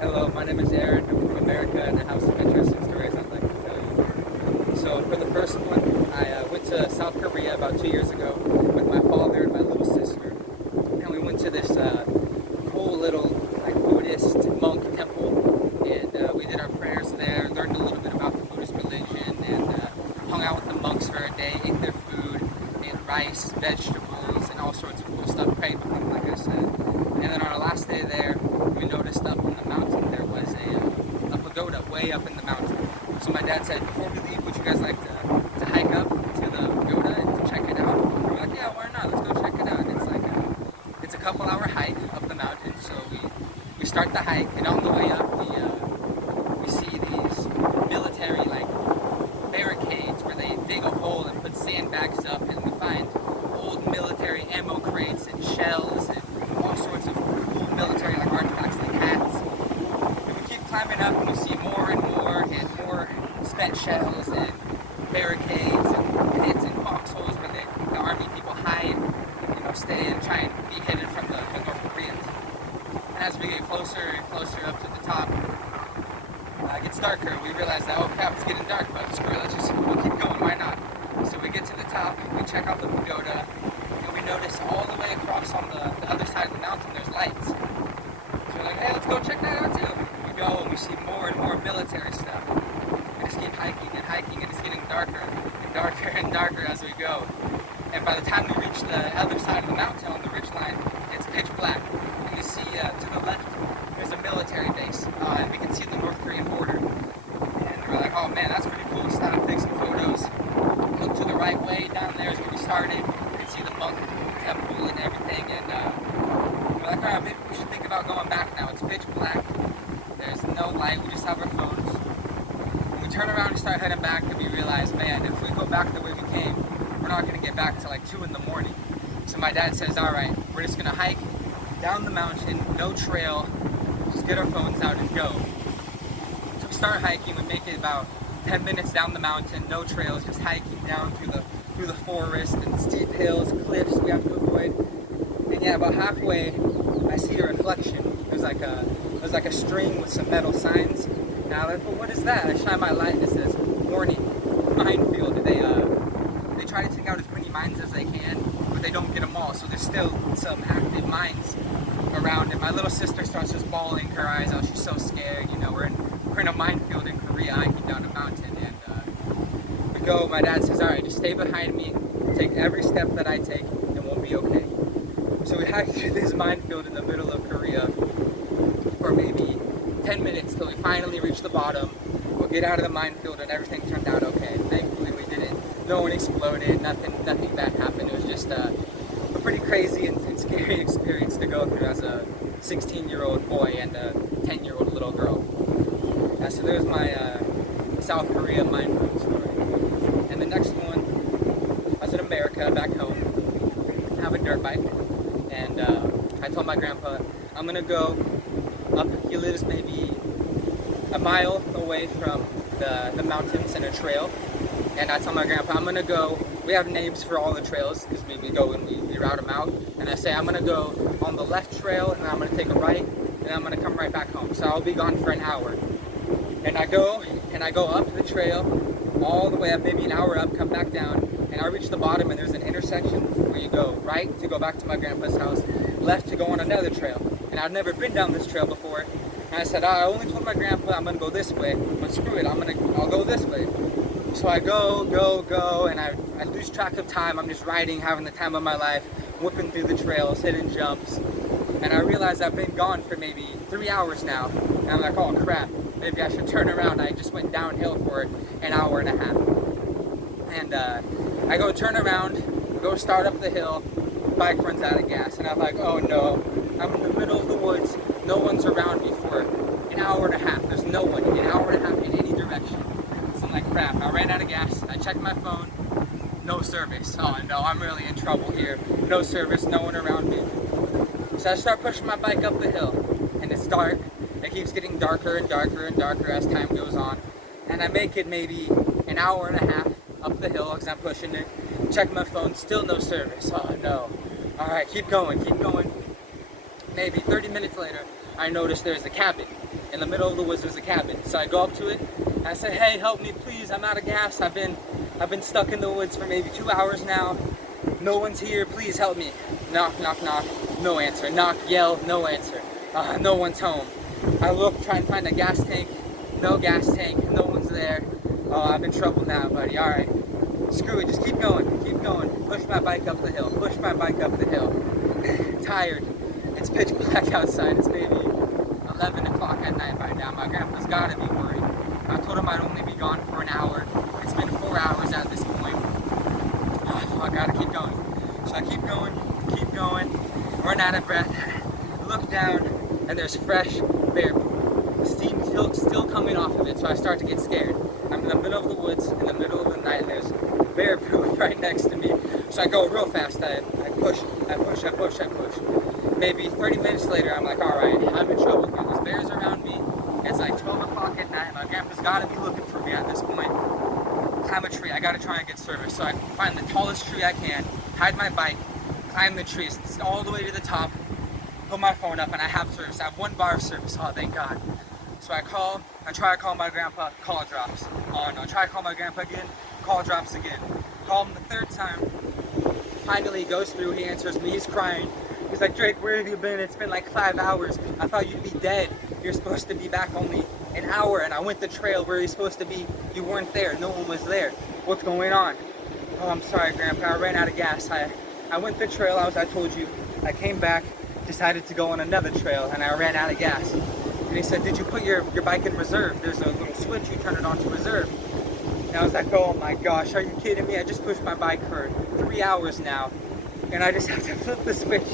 Hello, my name is Aaron. I'm from America and I have some interesting stories I'd like to tell you. So for the first one, I went to South Korea about 2 years ago with my father and my little sister. And we went to this cool little Buddhist monk temple, and we did our prayers there, learned a little bit about the Buddhist religion, and hung out with the monks for a day, ate their food, ate rice, vegetables, and all sorts of cool stuff, prayed with them, like I said. And then on our last day there, we noticed up on the mountain there was a pagoda way up in the mountain. So my dad said, before we leave, would you guys like to hike up to the pagoda and to check it out? And we're like, yeah, why not? Let's go check it out. And it's a couple hour hike up the mountain. So we start the hike, and on the way up, we see these military barricades where they dig a hole and put sandbags up, and we find old military ammo crates and shells and all sorts of cool military artifacts like hats. And we keep climbing up and we see more and more spent shells and barricades and pits and foxholes where the army people hide, stay and try and be hidden from the North Koreans. And as we get closer and closer up to the top, it gets darker. We realize that, oh crap, it's getting dark, but screw it, we'll keep going, why not? So we get to the top, we check out the pagoda, and we notice all the way across on the other side of the mountain there's lights. So we're like, hey, let's go check that out too. We go and we see more and more military stuff. We just keep hiking, and it's getting darker and darker and darker as we go. And by the time we reach the other side of the mountain on the ridgeline, it's pitch black. And you see to the left, there's a military base, and we can see the North Korean border. And we're like, oh man, that's pretty cool. Stop, take some photos. Look to the right way, down there is where we started. You can see the monk temple and everything. And we're like, all right, maybe we should think about going back now. It's pitch black. There's no light. We just have our phones. And we turn around and start heading back, and we realize, man, if we go back the way we came, we're not going to get back till 2 in the morning. So my dad says, all right, we're just going to hike down the mountain, no trail, just get our phones out and go. So we start hiking. We make it about 10 minutes down the mountain, no trails, just hiking down through the forest and steep hills, cliffs we have to avoid. And yeah, about halfway, I see a reflection. It was like a string with some metal signs. And I was like, well, what is that? I shine my light and it says, warning, minefield. They try to take out as many mines as they can, but they don't get them all. So there's still some active mines around, and my little sister starts just bawling her eyes out. She's so scared. We're in a minefield in Korea, hiking down a mountain, and we go. My dad says, all right, just stay behind me, take every step that I take, and we'll be okay. So we hike through this minefield in the middle of Korea for maybe 10 minutes till we finally reach the bottom. We'll get out of the minefield, and everything turned out okay. Thankfully, we didn't. No one exploded. Nothing bad happened. It was just a pretty crazy and scary experience to go through as a 16-year-old boy and a 10-year-old little girl. So there's my South Korea minefield story. And the next one, I was in America, back home, I have a dirt bike, and I told my grandpa, I'm gonna go up. He lives maybe a mile away from the mountains and a trail. And I tell my grandpa, I'm gonna go. We have names for all the trails because we go and we route them out. And I say, I'm gonna go on the left trail, and I'm gonna take a right, and I'm gonna come right back home. So I'll be gone for an hour. And I go up the trail, all the way up, maybe an hour up, come back down, and I reach the bottom, and there's an intersection where you go right to go back to my grandpa's house, left to go on another trail. And I've never been down this trail before. And I said, I only told my grandpa I'm gonna go this way, but screw it, I'll go this way. So I go, and I lose track of time. I'm just riding, having the time of my life, whipping through the trails, hitting jumps. And I realize I've been gone for maybe 3 hours now. And I'm like, oh crap, maybe I should turn around. I just went downhill for an hour and a half. And I go turn around, go start up the hill, bike runs out of gas. And I'm like, oh no, I'm in the middle of the woods. No one's around me for an hour and a half. There's no one, an hour and a half in any direction. So I'm like, crap, I ran out of gas. I checked my phone, no service. Oh no, I'm really in trouble here. No service, no one around me. So I start pushing my bike up the hill, and it's dark. It keeps getting darker and darker and darker as time goes on. And I make it maybe an hour and a half up the hill because I'm pushing it. Check my phone, still no service. Oh no. All right, keep going. Maybe 30 minutes later, I notice there's a cabin in the middle of the woods was a cabin. So I go up to it and I said, hey, help me please, I'm out of gas. I've been stuck in the woods for maybe 2 hours now. No one's here, please help me. Knock, knock, knock, no answer. Knock, yell, no answer. No one's home. I look, try and find a gas tank. No gas tank, no one's there. Oh, I'm in trouble now, buddy. All right, screw it, just keep going, keep going. Push my bike up the hill, push my bike up the hill. Tired. It's pitch black outside. It's maybe 11 o'clock at night by now. My grandpa's gotta be worried. I told him I'd only be gone for an hour. It's been 4 hours at this point. Oh, I gotta keep going. So I keep going, run out of breath, look down, and there's fresh bear poop. Steam still coming off of it, so I start to get scared. I'm in the middle of the woods, in the middle of the night, and there's bear poop right next to me. So I go real fast. I push. Maybe 30 minutes later, I'm like, all right, I'm in trouble here. There's bears around me. It's like 12 o'clock at night. My grandpa's gotta be looking for me at this point. Climb a tree. I gotta try and get service. So I find the tallest tree I can, hide my bike, climb the tree all the way to the top, put my phone up, and I have service. I have 1 bar of service. Oh, thank God. So I try to call my grandpa, call drops. Oh no, try to call my grandpa again, call drops again. Call him the 3rd time. Finally he goes through, he answers me, he's crying. He's like, Drake, where have you been? It's been like 5 hours. I thought you'd be dead. You're supposed to be back only an hour, and I went the trail where you're supposed to be. You weren't there, no one was there. What's going on? Oh, I'm sorry, Grandpa, I ran out of gas. I went the trail, I told you. I came back, decided to go on another trail, and I ran out of gas. And he said, did you put your bike in reserve? There's a little switch, you turn it on to reserve. And I was like, oh my gosh, are you kidding me? I just pushed my bike for 3 hours now, and I just have to flip the switch,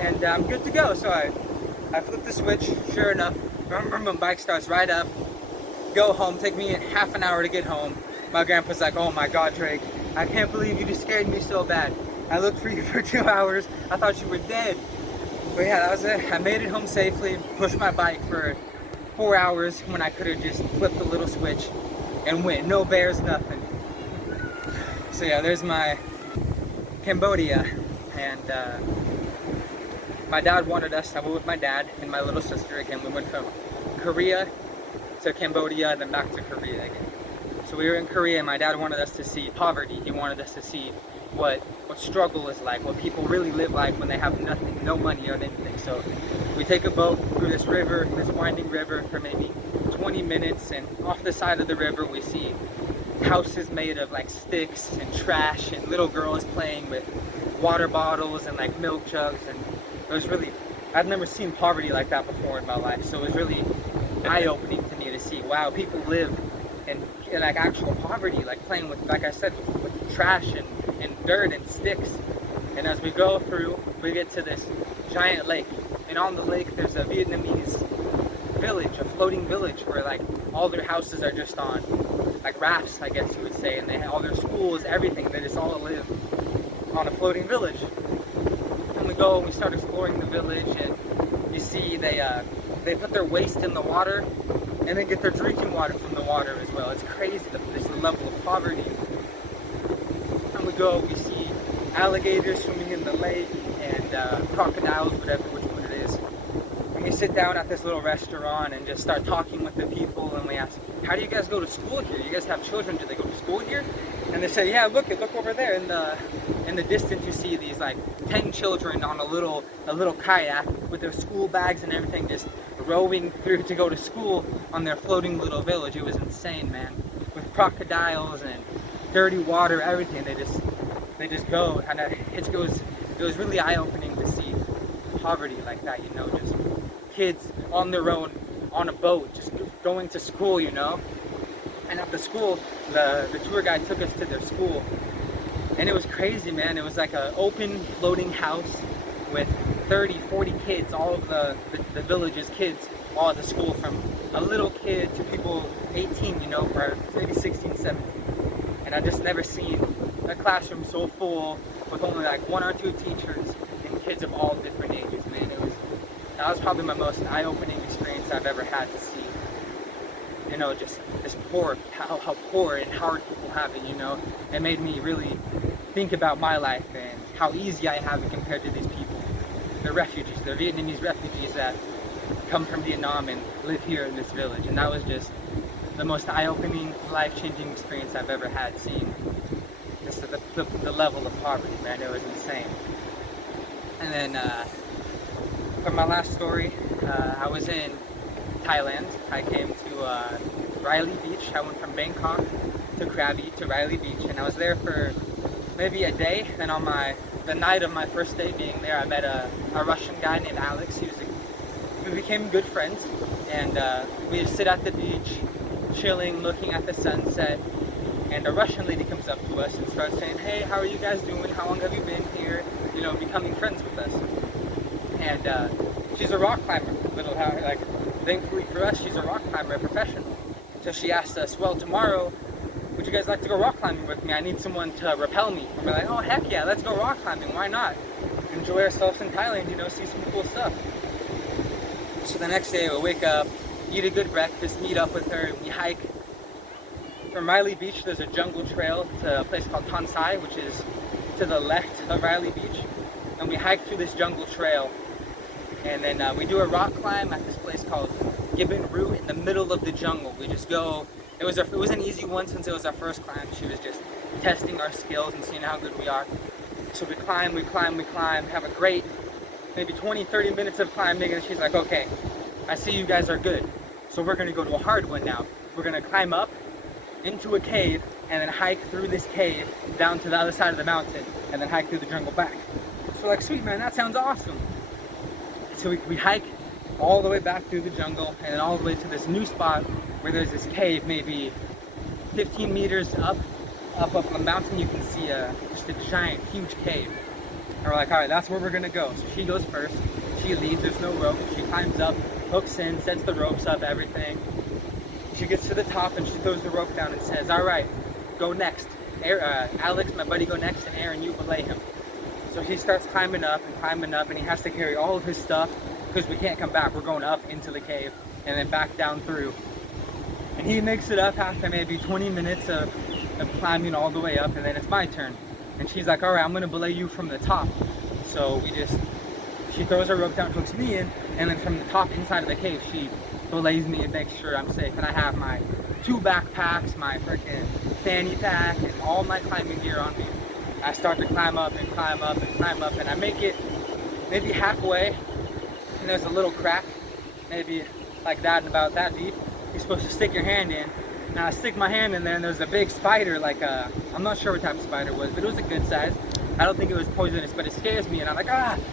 and I'm good to go. So I flip the switch, sure enough, my bike starts right up, go home, take me half an hour to get home. My grandpa's like, oh my God, Drake, I can't believe you just scared me so bad. I looked for you for 2 hours, I thought you were dead. But yeah, that was it. I made it home safely, pushed my bike for 4 hours when I could have just flipped the little switch and went. No bears, nothing. So yeah, there's my Cambodia. And my dad wanted us, I went with my dad and my little sister again. We went from Korea to Cambodia and then back to Korea again. So we were in Korea and my dad wanted us to see poverty. He wanted us to see what struggle is like, what people really live like when they have nothing, no money or anything. So we take a boat through this river, this winding river, for maybe 20 minutes, and off the side of the river we see houses made of like sticks and trash, and little girls playing with water bottles and like milk jugs. And it was really, I've never seen poverty like that before in my life. So it was really eye-opening to me to see, wow, people live in like actual poverty, like playing with, like I said, with trash and dirt and sticks. And as we go through, we get to this giant lake, and on the lake there's a Vietnamese village, a floating village, where like all their houses are just on like rafts, I guess you would say, and they have all their schools, everything. They just all live on a floating village. And we go and we start exploring the village, and you see they put their waste in the water and then get their drinking water from the water as well. It's crazy, this level of poverty. And we go, we see alligators swimming in the lake, and crocodiles, whatever, which one it is. And we sit down at this little restaurant and just start talking with the people, and we ask, how do you guys go to school here? You guys have children, do they go to school here? And they say, yeah, look over there in the distance you see these like 10 children on a little kayak with their school bags and everything, just rowing through to go to school on their floating little village. It was insane, man. With crocodiles and dirty water, everything. They just go, and it was really eye-opening to see poverty like that, you know, just kids on their own on a boat, just going to school, you know. And at the school, the tour guide took us to their school, and it was crazy, man. It was like an open floating house with 30, 40 kids, all of the village's kids, all at the school, from a little kid to people 18, you know, or maybe 16, 17. And I just never seen a classroom so full with only like 1 or 2 teachers and kids of all different ages, man. That was probably my most eye-opening experience I've ever had to see. You know, just this poor, how poor and hard people have it, you know. It made me really think about my life and how easy I have it compared to these people. They're refugees, they're Vietnamese refugees that come from Vietnam and live here in this village. And that was just the most eye-opening, life-changing experience I've ever had, seeing just the level of poverty, man. It was insane. And then for my last story, I was in Thailand. I came to Riley Beach. I went from Bangkok to Krabi to Riley Beach, and I was there for maybe a day. And on the night of my first day being there, I met a Russian guy named Alex. We became good friends, and we just sit at the beach, chilling, looking at the sunset. And a Russian lady comes up to us and starts saying, "Hey, how are you guys doing? How long have you been here?" You know, becoming friends with us. And she's a rock climber. Like, thankfully for us, she's a rock climber, a professional. So she asked us, "Well, tomorrow, would you guys like to go rock climbing with me? I need someone to rappel me." And we're like, "Oh, heck yeah, let's go rock climbing. Why not? Enjoy ourselves in Thailand, you know, see some cool stuff." So the next day, we wake up, eat a good breakfast, meet up with her, we hike. From Riley Beach, there's a jungle trail to a place called Ton Sai, which is to the left of Riley Beach. And we hike through this jungle trail. And then we do a rock climb at this place called Gibbon Root in the middle of the jungle. We just go. It was an easy one since it was our first climb. She was just testing our skills and seeing how good we are. So we climb, have a great maybe 20-30 minutes of climbing, and she's like, "Okay, I see you guys are good. So we're gonna go to a hard one now. We're gonna climb up into a cave and then hike through this cave down to the other side of the mountain and then hike through the jungle back." So we're like, "Sweet, man, that sounds awesome." So we hike all the way back through the jungle and then all the way to this new spot where there's this cave, maybe 15 meters up the mountain. You can see just a giant, huge cave. And we're like, "All right, that's where we're gonna go." So she goes first. She leads. There's no rope. She climbs up, hooks in, sets the ropes up, everything. She gets to the top and she throws the rope down and says, "All right, go next. Alex, my buddy, go next, and Aaron, you belay him." So he starts climbing up, and he has to carry all of his stuff because we can't come back. We're going up into the cave and then back down through. And he makes it up after maybe 20 minutes of climbing all the way up, and then it's my turn. And she's like, "All right, I'm gonna belay you from the top." So she throws her rope down, hooks me in, and then from the top inside of the cave, she belays me and makes sure I'm safe. And I have my 2 backpacks, my freaking fanny pack, and all my climbing gear on me. I start to climb up, and I make it maybe halfway, and there's a little crack, maybe like that and about that deep. You're supposed to stick your hand in. And I stick my hand in there, and there's a big spider, I'm not sure what type of spider it was, but it was a good size. I don't think it was poisonous, but it scares me, and I'm like,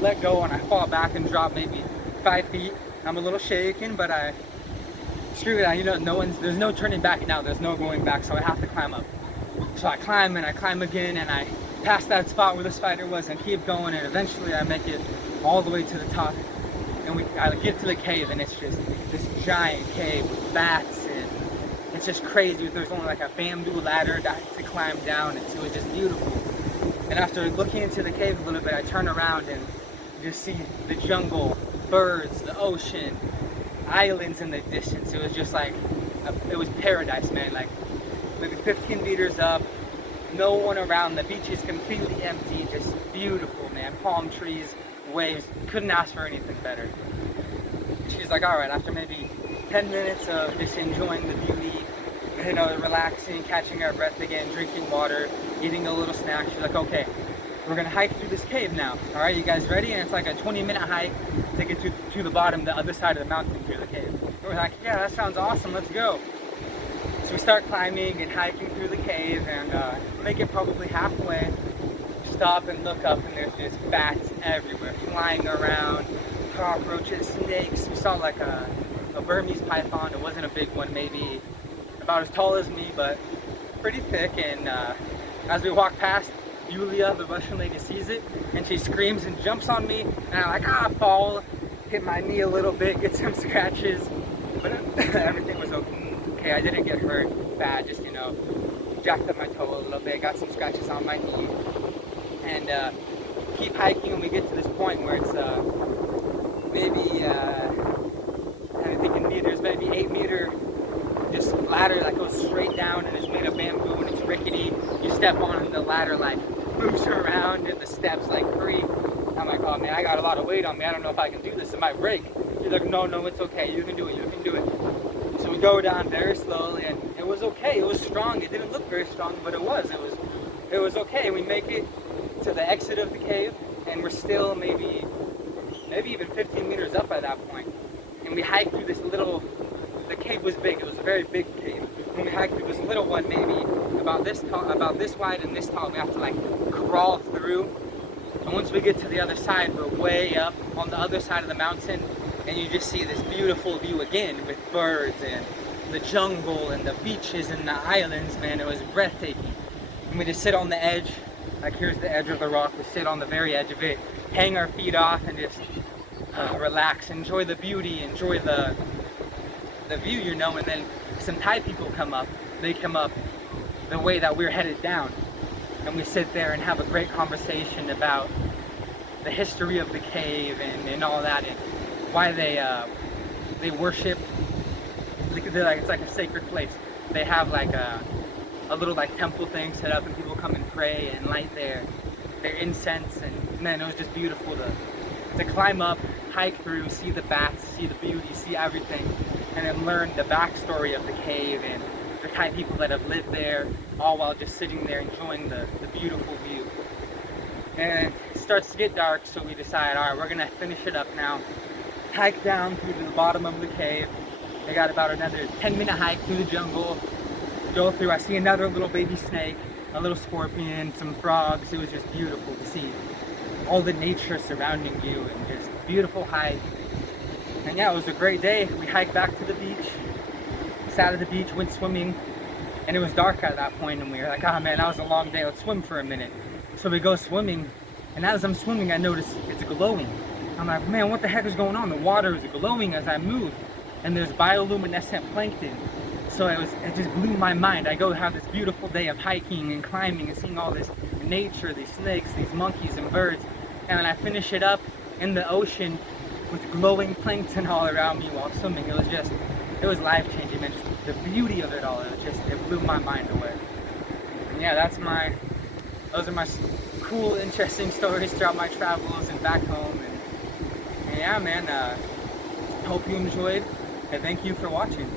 let go, and I fall back and drop maybe 5 feet. I'm a little shaken, but screw it, you know, there's no turning back now, there's no going back, so I have to climb up. So I climb, and I climb again, and I pass that spot where the spider was, and keep going, and eventually I make it all the way to the top. And I get to the cave, and it's just this giant cave with bats, and it's just crazy. There's only like a bamboo ladder to climb down, and so it's just beautiful. And after looking into the cave a little bit, I turn around and just see the jungle, birds, the ocean, islands in the distance. It was just like, it was paradise, man. Like maybe 15 meters up, no one around. The beach is completely empty, just beautiful, man. Palm trees, waves. Couldn't ask for anything better. She's like, "All right," after maybe 10 minutes of just enjoying the beauty, you know, relaxing, catching our breath again, drinking water, eating a little snack, she's like, "Okay, we're gonna hike through this cave now. All right, you guys ready?" And it's like a 20-minute hike to get to the bottom, the other side of the mountain through the cave. And we're like, "Yeah, that sounds awesome, let's go." So we start climbing and hiking through the cave, and make it probably halfway. Stop and look up, and there's just bats everywhere, flying around, cockroaches, snakes. We saw like a Burmese python. It wasn't a big one, maybe about as tall as me, but pretty thick. And as we walk past, Yulia, the Russian lady, sees it, and she screams and jumps on me, and I'm like, fall, hit my knee a little bit, get some scratches, but everything was okay. I didn't get hurt bad, just, you know, jacked up my toe a little bit, got some scratches on my knee, and keep hiking, and we get to this point where it's maybe, I think in meters, maybe 8-meter just ladder that goes straight down, and it's made of bamboo, and it's rickety. You step on, and the ladder like moves around, and the steps like creak. I'm like, "Oh man, I got a lot of weight on me. I don't know if I can do this. It might break." He's like, no, it's okay. You can do it. You can do it. So we go down very slowly, and it was okay. It was strong. It didn't look very strong, but it was. It was okay. We make it to the exit of the cave, and we're still maybe even 15 meters up at that point. And we hike through this little. The cave was big. It was a very big cave. And we hike through this little one, maybe about this tall, about this wide and this tall. We have to like crawl through. And once we get to the other side, we're way up on the other side of the mountain, and you just see this beautiful view again with birds and the jungle and the beaches and the islands. Man, it was breathtaking. And we just sit on the edge. Like, here's the edge of the rock. We sit on the very edge of it, hang our feet off, and just relax, enjoy the beauty, enjoy the view, you know. And then some Thai people come up. They come up the way that we're headed down, and we sit there and have a great conversation about the history of the cave and all that, and why they worship. It's like a sacred place. They have like a little like temple thing set up, and people come and pray and light their incense. And man, it was just beautiful to climb up, hike through, see the bats, see the beauty, see everything, and then learn the backstory of the cave and the Thai people that have lived there, all while just sitting there enjoying the beautiful view. And it starts to get dark, so we decide, all right, we're gonna finish it up now. Hike down through to the bottom of the cave. We got about another 10-minute hike through the jungle. Go through, I see another little baby snake, a little scorpion, some frogs. It was just beautiful to see all the nature surrounding you, and just beautiful hike. And yeah, it was a great day. We hiked back to the beach, sat at the beach, went swimming, and it was dark at that point, and we were like, oh man, that was a long day, let's swim for a minute. So we go swimming, and as I'm swimming, I notice it's glowing. I'm like, man, what the heck is going on? The water is glowing as I move, and there's bioluminescent plankton. So it just blew my mind. I go have this beautiful day of hiking and climbing and seeing all this nature, these snakes, these monkeys and birds, and then I finish it up in the ocean with glowing plankton all around me while swimming. It was life-changing, and just the beauty of it all, it blew my mind away. And yeah, those are my cool, interesting stories throughout my travels and back home. And yeah, man, hope you enjoyed, and thank you for watching.